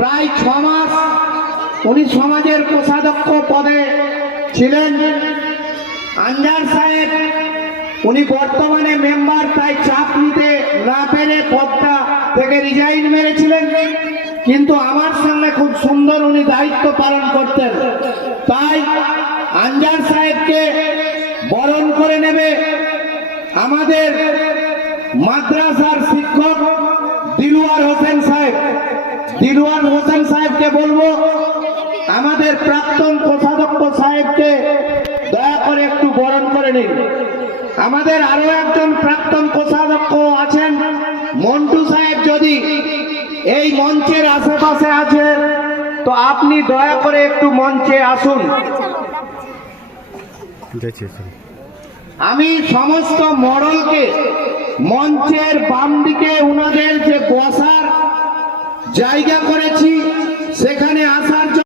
প্রায় 6 মাস উনি সমাজের কোষাধ্যক্ষ পদে ছিলেন। আনজার সাহেব উনি বর্তমানে মেম্বার, তাই চাপ নিতে না পেরে পদটা থেকে রিজাইন মেরেছিলেন, কিন্তু আমার সামনে খুব সুন্দর উনি দায়িত্ব পালন করতেন। তাই আনজার সাহেবকে বরণ করে নেবে আমাদের মাদ্রাসার শিক্ষক দিলওয়ার হোসেন সাহেব। দিলওয়ার হোসেন সাহেবকে বলবো আমাদের প্রাক্তন কোষাধ্যক্ষ সাহেবকে দয়া করে একটু বরণ করে নিন। আমাদের আরো একজন প্রাক্তন কোষাধ্যক্ষ আছেন মন্টু সাহেব, যদি এই মঞ্চের আশেপাশে আছেন তো আপনি দয়া করে একটু মঞ্চে আসুন। আমি সমস্ত মডেলকে মঞ্চের বাম দিকে উনাদের যে বসার জায়গা করেছি সেখানে